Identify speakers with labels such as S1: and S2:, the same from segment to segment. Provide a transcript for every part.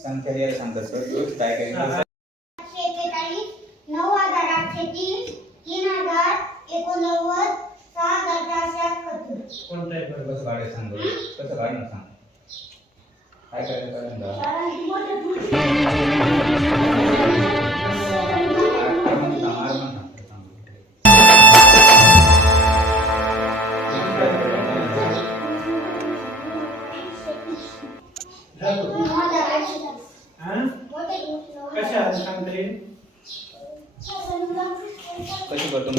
S1: संख्या सांगतात सर काय काय
S2: नऊ हजार आठशे तीन हजार एकोणनव्वद सहा हजार चारशे
S1: कसं काढायचं सांग कसं सांग काय करायचं पहिल्यांदा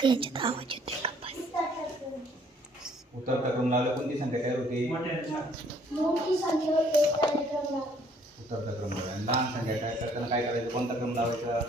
S2: साध्या याच्यात आवाज येतोय का
S1: उतरता क्रम लावला. कोणती संख्या तयार होती.
S2: मोठी संख्या होते
S1: उतरता क्रम लावला. आणि लहान संख्या काय? करताना काय करायचं? कोणता क्रम लावायचा?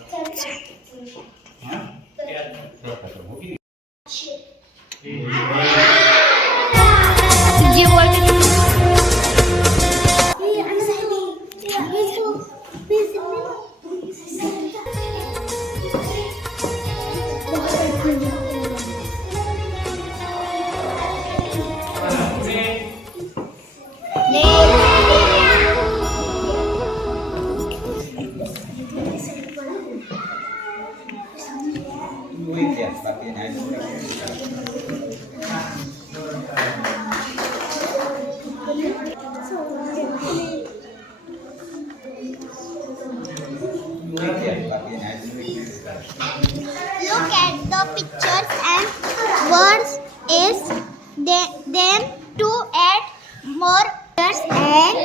S2: To add more words and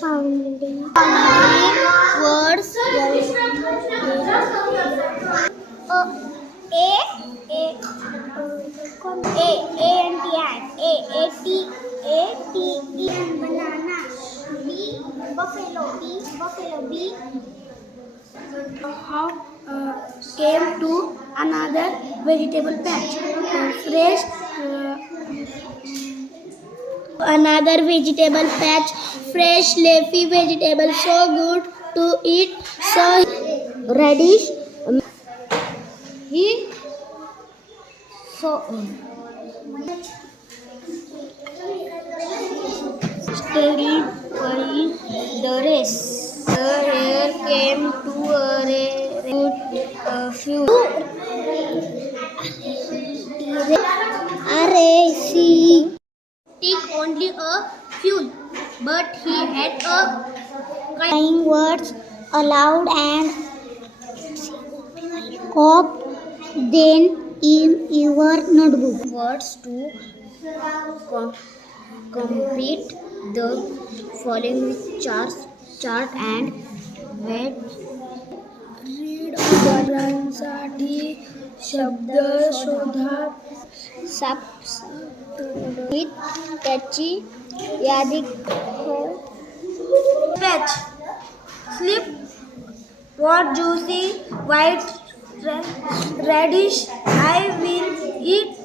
S2: founding words. A a a a and t a a t a t e and banana b buffalo b buffalo b
S3: how uh, came to another vegetable patch. Fresh, another vegetable patch, fresh leafy vegetable, so good to eat. So radish, um, he so studied by the race. The hare came to a a few.
S2: R-A-C
S3: Take only a few, but he had a
S2: Flying words aloud and copy them in your notebook.
S3: words to com- complete the following with charts, chart and wait. Read उदाहरणांसाठी शब्द शोधा सापशित त्याची यादी patch slip what juicy white ra- radish I will eat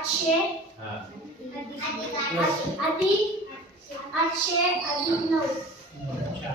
S2: Akshay.
S4: हाँ।
S2: अधि अक्षय अधिक नौ अच्छा।